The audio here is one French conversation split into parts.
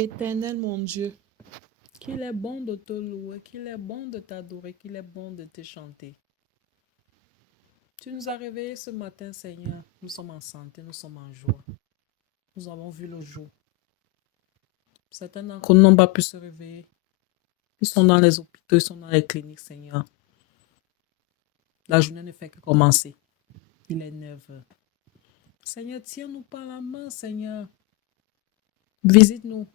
Éternel mon Dieu, qu'il est bon de te louer, qu'il est bon de t'adorer, qu'il est bon de te chanter. Tu nous as réveillés ce matin, Seigneur. Nous sommes en santé, nous sommes en joie. Nous avons vu le jour. Certains d'entre nous n'ont pas pu se réveiller. Ils sont dans les hôpitaux, ils sont dans les cliniques, Seigneur. La journée ne fait que commencer. Il est 9 heures. Seigneur, tiens-nous par la main, Seigneur. Visite-nous.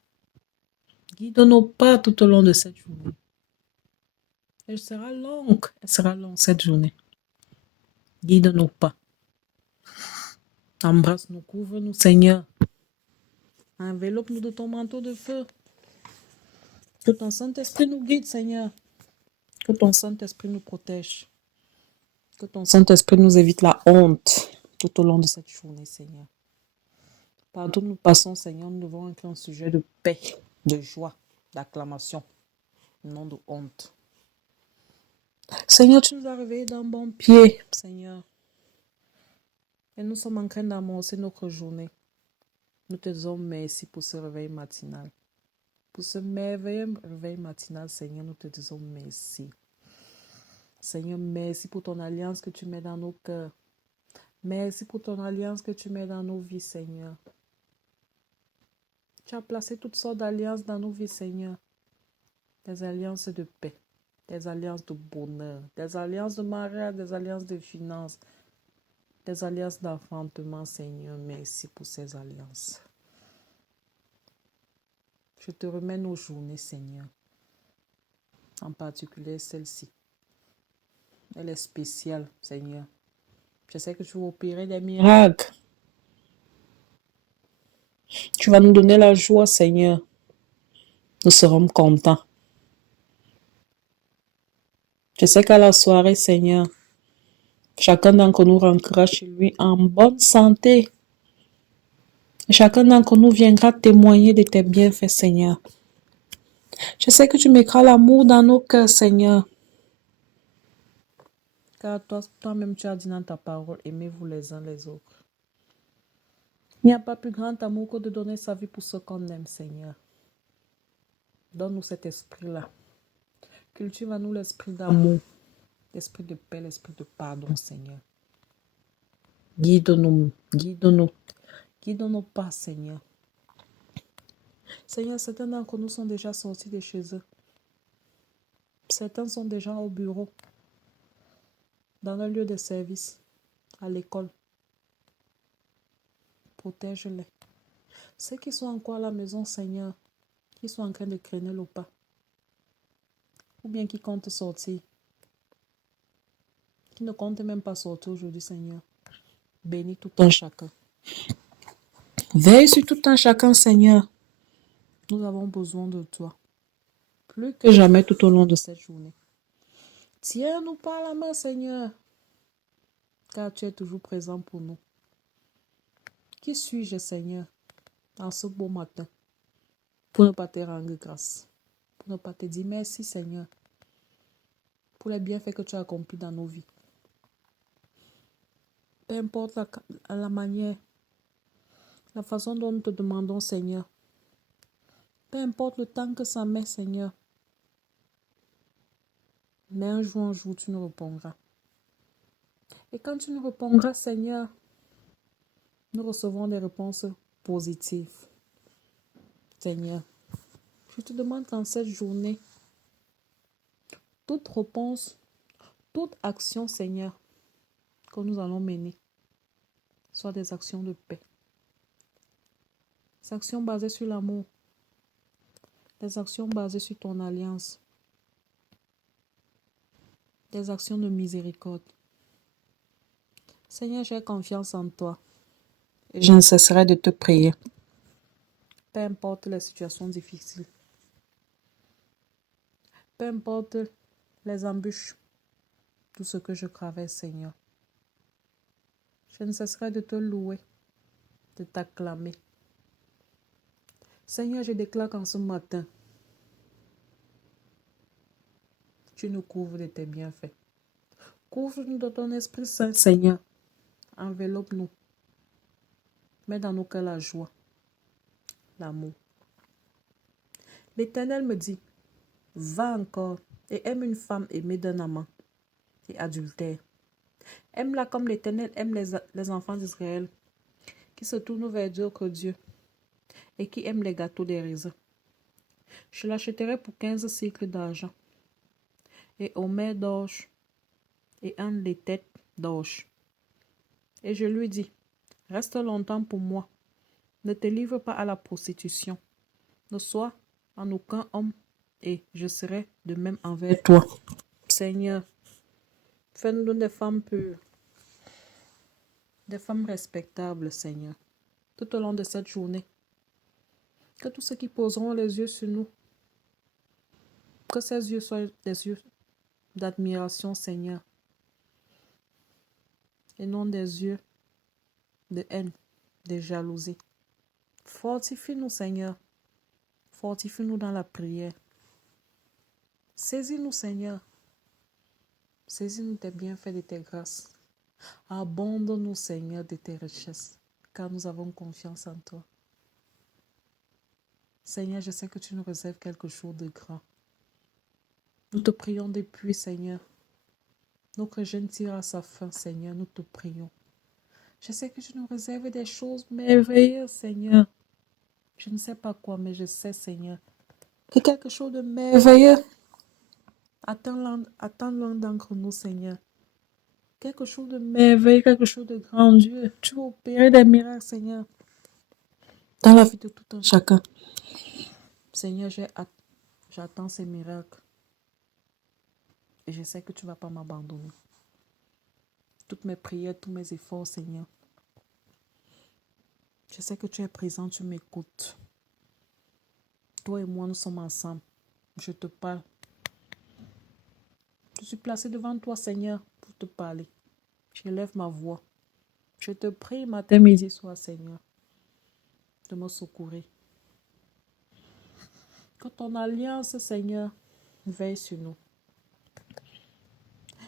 Guide nos pas tout au long de cette journée. Elle sera longue cette journée. Guide nos pas. Embrasse-nous, couvre-nous, Seigneur. Enveloppe-nous de ton manteau de feu. Que ton Saint-Esprit nous guide, Seigneur. Que ton Saint-Esprit nous protège. Que ton Saint-Esprit nous évite la honte tout au long de cette journée, Seigneur. Partout où nous passons, Seigneur, nous devons être un sujet de paix, de joie, d'acclamation, non de honte. Seigneur, tu nous as réveillés d'un bon pied, Seigneur. Et nous sommes en train d'amorcer notre journée. Nous te disons merci pour ce réveil matinal. Pour ce merveilleux réveil matinal, Seigneur, nous te disons merci. Seigneur, merci pour ton alliance que tu mets dans nos cœurs. Merci pour ton alliance que tu mets dans nos vies, Seigneur. Tu as placé toutes sortes d'alliances dans nos vies, Seigneur. Des alliances de paix, des alliances de bonheur, des alliances de mariage, des alliances de finances, des alliances d'enfantement, Seigneur. Merci pour ces alliances. Je te remets nos journées, Seigneur. En particulier celle-ci. Elle est spéciale, Seigneur. Je sais que tu vas opérer des miracles. Tu vas nous donner la joie, Seigneur. Nous serons contents. Je sais qu'à la soirée, Seigneur, chacun d'entre nous rentrera chez lui en bonne santé. Et chacun d'entre nous viendra témoigner de tes bienfaits, Seigneur. Je sais que tu mettras l'amour dans nos cœurs, Seigneur. Car toi-même, tu as dit dans ta parole, aimez-vous les uns les autres. Il n'y a pas plus grand amour que de donner sa vie pour ceux qu'on aime, Seigneur. Donne-nous cet esprit-là. Cultive à nous l'esprit d'amour, l'esprit de paix, l'esprit de pardon, Seigneur. Guide-nous, guide-nous, guide-nous pas, Seigneur. Seigneur, certains d'entre nous sont déjà sortis de chez eux. Certains sont déjà au bureau, dans le lieu de service, à l'école. Protège-les. Ceux qui sont encore à la maison, Seigneur, qui sont en train de traîner le pas, ou bien qui comptent sortir, qui ne comptent même pas sortir aujourd'hui, Seigneur. Bénis tout un chacun. Veille sur tout un chacun, Seigneur. Nous avons besoin de toi. Plus que jamais tout au long de cette journée. Tiens-nous par la main, Seigneur, car tu es toujours présent pour nous. Qui suis-je, Seigneur, en ce beau matin, pour ne pas te rendre grâce, pour ne pas te dire merci, Seigneur, pour les bienfaits que tu as accomplis dans nos vies. Peu importe la manière, la façon dont nous te demandons, Seigneur, peu importe le temps que ça met, Seigneur, mais un jour, tu nous répondras. Et quand tu nous répondras, Seigneur, nous recevons des réponses positives. Seigneur, je te demande qu'en cette journée, toute réponse, toute action, Seigneur, que nous allons mener, soit des actions de paix. Des actions basées sur l'amour. Des actions basées sur ton alliance. Des actions de miséricorde. Seigneur, j'ai confiance en toi. Et je ne cesserai de te prier. Peu importe les situations difficiles. Peu importe les embûches. Tout ce que je traverse, Seigneur. Je ne cesserai de te louer, de t'acclamer. Seigneur, je déclare qu'en ce matin, tu nous couvres de tes bienfaits. Couvre-nous de ton Esprit Saint, Seigneur. Enveloppe-nous. Mets dans nos cœurs la joie, l'amour. L'Éternel me dit, va encore et aime une femme aimée d'un amant et adultère. Aime-la comme l'Éternel aime les enfants d'Israël, qui se tournent vers d'autres dieux et qui aiment les gâteaux des raisins. Je l'achèterai pour 15 cycles d'argent et omer d'orge et un les têtes d'orge. Et je lui dis, reste longtemps pour moi, ne te livre pas à la prostitution, ne sois en aucun homme, et je serai de même envers toi. Seigneur, fais-nous des femmes pures, des femmes respectables, Seigneur, tout au long de cette journée. Que tous ceux qui poseront les yeux sur nous, que ces yeux soient des yeux d'admiration, Seigneur, et non des yeux de haine, de jalousie. Fortifie-nous, Seigneur. Fortifie-nous dans la prière. Saisis-nous, Seigneur. Saisis-nous tes bienfaits et tes grâces. Abonde-nous, Seigneur, de tes richesses, car nous avons confiance en toi. Seigneur, je sais que tu nous réserves quelque chose de grand. Nous te prions depuis, Seigneur. Notre jeûne tire à sa fin, Seigneur, nous te prions. Je sais que tu nous réserves des choses merveilleuses, Seigneur. Je ne sais pas quoi, mais je sais, Seigneur, que quelque chose de merveilleux attend l'un d'entre nous, Seigneur. Quelque chose de merveilleux, quelque chose de grandiose. Tu vas opérer des miracles, Seigneur, dans la vie de tout un chacun. Seigneur, j'attends ces miracles. Et je sais que tu ne vas pas m'abandonner. Toutes mes prières, tous mes efforts, Seigneur. Je sais que tu es présent, tu m'écoutes. Toi et moi, nous sommes ensemble. Je te parle. Je suis placé devant toi, Seigneur, pour te parler. J'élève ma voix. Je te prie, matin, midi, soir, Seigneur, de me secourir. Que ton alliance, Seigneur, veille sur nous.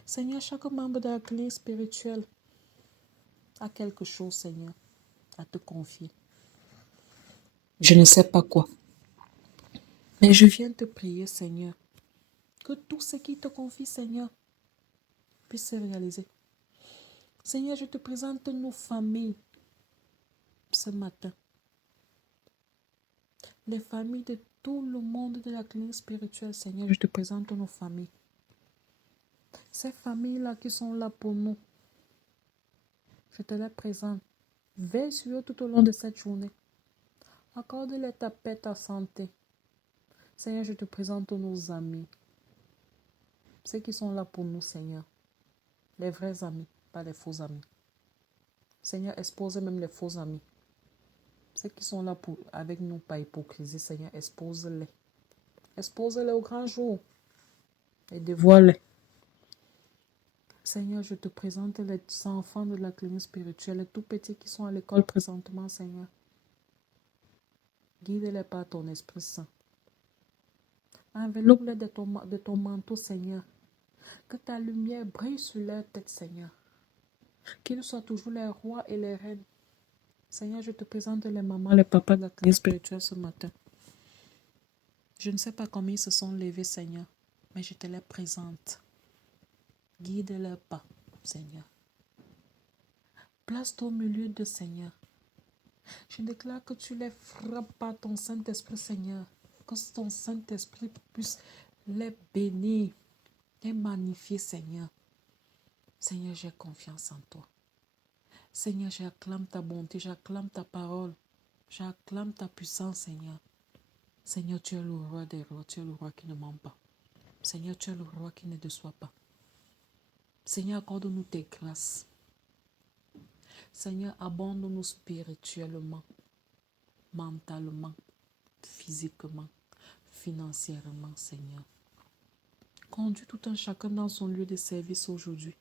Seigneur, chaque membre de la clé spirituelle a quelque chose, Seigneur, à te confier. Je ne sais pas quoi. Mais je viens te prier, Seigneur, que tout ce qui te confie, Seigneur, puisse se réaliser. Seigneur, je te présente nos familles ce matin. Les familles de tout le monde de la clinique spirituelle, Seigneur, je te présente nos familles. Ces familles-là qui sont là pour nous, je te les présente. Veille sur eux tout au long de cette journée. Accorde-les ta paix, ta santé. Seigneur, je te présente nos amis. Ceux qui sont là pour nous, Seigneur. Les vrais amis, pas les faux amis. Seigneur, expose même les faux amis. Ceux qui sont là avec nous par hypocrisie, Seigneur, expose-les. Expose-les au grand jour et dévoile-les. Seigneur, je te présente les enfants de la clinique spirituelle, les tout petits qui sont à l'école présentement, Seigneur. Guide-les par ton Esprit Saint. Enveloppe-les de ton manteau, Seigneur. Que ta lumière brille sur leur tête, Seigneur. Qu'ils soient toujours les rois et les reines. Seigneur, je te présente les mamans, les papas de la clinique spirituelle ce matin. Je ne sais pas combien ils se sont levés, Seigneur, mais je te les présente. Guide leurs pas, Seigneur. Place-toi au milieu de Seigneur. Je déclare que tu les frappes par ton Saint-Esprit, Seigneur. Que ton Saint-Esprit puisse les bénir, les magnifier, Seigneur. Seigneur, j'ai confiance en toi. Seigneur, j'acclame ta bonté, j'acclame ta parole, j'acclame ta puissance, Seigneur. Seigneur, tu es le roi des rois, tu es le roi qui ne ment pas. Seigneur, tu es le roi qui ne déçoit pas. Seigneur, accorde-nous tes grâces. Seigneur, abonde-nous spirituellement, mentalement, physiquement, financièrement, Seigneur. Conduis tout un chacun dans son lieu de service aujourd'hui.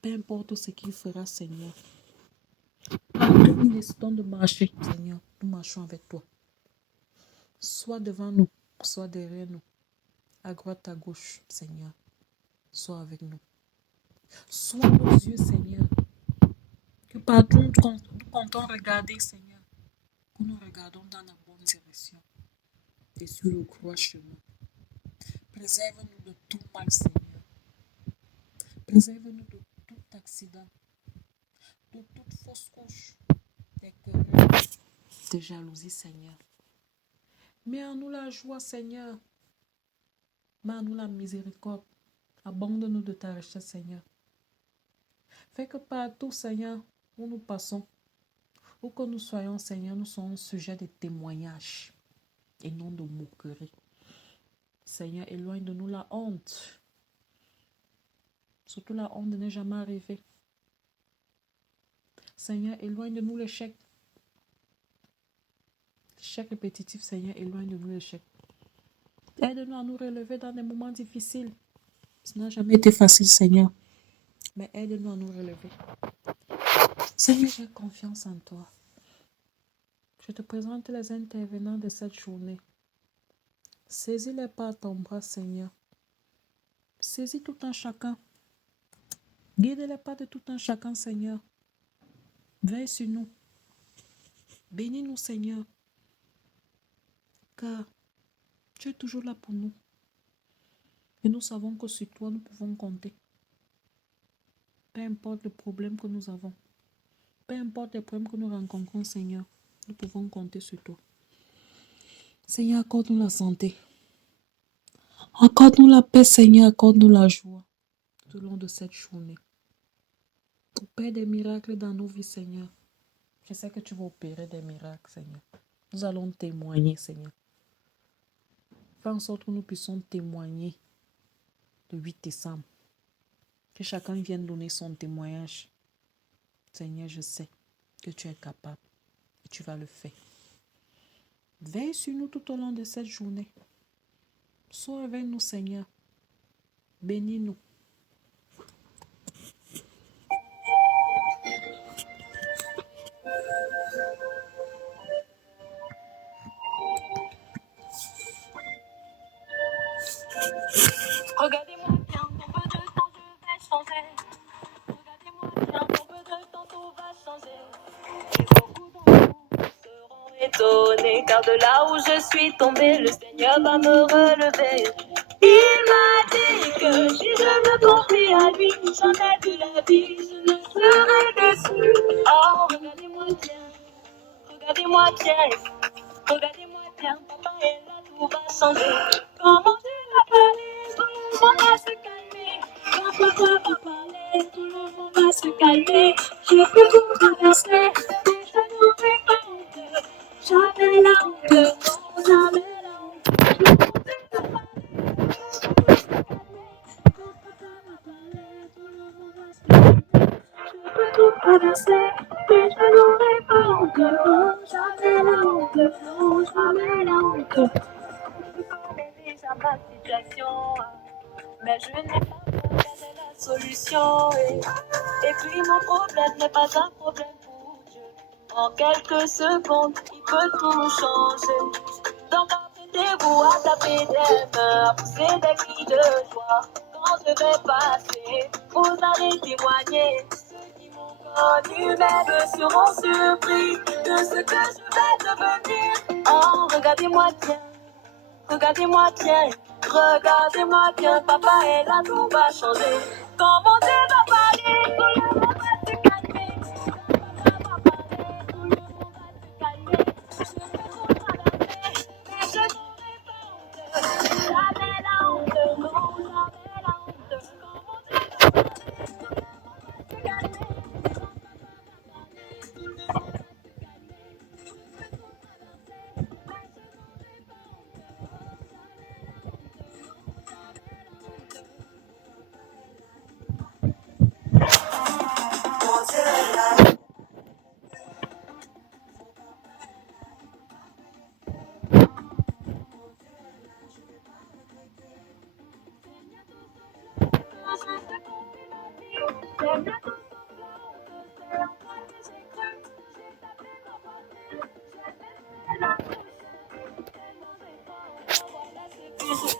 Peu importe ce qu'il fera, Seigneur. Nous décidons de marcher, Seigneur. Nous marchons avec toi. Soit devant nous, soit derrière nous. À droite, à gauche, Seigneur. Sois avec nous. Sois nos yeux, Seigneur. Que partout nous comptons regarder, Seigneur. Que nous regardons dans la bonne direction. et sur le droit chemin. Préserve-nous de tout mal, Seigneur. Préserve-nous de tout accident, de toute fausse couche, des querelles, des jalousies, Seigneur. Mets en nous la joie, Seigneur. Mets en nous la miséricorde. Abonde-nous de ta richesse, Seigneur. Fais que partout, Seigneur, où nous passons, où que nous soyons, Seigneur, nous soyons sujets de témoignages et non de moquerie. Seigneur, éloigne de nous la honte. Surtout la honte de ne jamais arriver. Seigneur, éloigne de nous l'échec. L'échec répétitif, Seigneur, éloigne de nous l'échec. Aide-nous à nous relever dans des moments difficiles. Ce n'a jamais été facile, Seigneur. Mais aide-nous à nous relever. Seigneur, j'ai confiance en toi. Je te présente les intervenants de cette journée. Saisis-les par ton bras, Seigneur. Saisis tout un chacun. Guide les pas de tout un chacun, Seigneur. Veille sur nous. Bénis-nous, Seigneur. Car tu es toujours là pour nous. Et nous savons que sur toi, nous pouvons compter. Peu importe le problème que nous avons. Peu importe les problèmes que nous rencontrons, Seigneur. Nous pouvons compter sur toi. Seigneur, accorde-nous la santé. Accorde-nous la paix, Seigneur. Accorde-nous la joie tout au long de cette journée. Opère des miracles dans nos vies, Seigneur. Je sais que tu vas opérer des miracles, Seigneur. Nous allons témoigner, Seigneur. Fais en sorte que nous puissions témoigner le 8 décembre. Que chacun vienne donner son témoignage. Seigneur, je sais que tu es capable et tu vas le faire. Veille sur nous tout au long de cette journée. Sois avec nous, Seigneur. Bénis-nous. Regardez-moi bien, dans peu de temps je vais changer. Regardez-moi bien, dans peu de temps tout va changer. Et beaucoup d'entre vous seront étonnés, car de là où je suis tombée, le Seigneur va me relever. Il m'a dit que si je me confie à lui, j'en ai vu la vie, je ne serai déçu. Oh, regardez-moi bien, regardez-moi bien. Regardez-moi bien, papa est là, tout va changer. Comment Dieu va parler, tout le monde va se calmer. Quand papa va parler, tout le monde va se calmer. Je peux tout traverser, mais je n'aurai pas honte. Jamais la honte, non, jamais la honte. Quand Dieu va parler, tout le monde va se calmer. Quand papa va parler, tout le monde va se calmer. Je peux tout traverser, mais je n'aurai pas honte. Non, jamais la honte, non, jamais la honte. Je connais déjà ma situation, mais je n'ai pas regardé la solution. Et puis mon problème n'est pas un problème pour Dieu. En quelques secondes, il peut tout changer. Dans ma vous à taper des mains, à pousser des cris de joie. Quand je vais passer, vous allez témoigner. Ceux qui m'ont connu, mais seront surpris de ce que je vais devenir. Oh, regardez-moi bien, regardez-moi bien, regardez-moi bien. Papa est là, tout va changer. Quand mon Dieu va parler, tout le monde va se calmer. Quand papa va parler, tout le monde va se calmer. Je peux tout traverser, mais je n'aurai pas honte. Jamais la honte, non, jamais la honte. Quand mon Dieu va parler, tout le monde va se calmer. Quand papa va parler, tout le monde va se calmer. Je peux tout traverser, mais je n'aurai pas honte.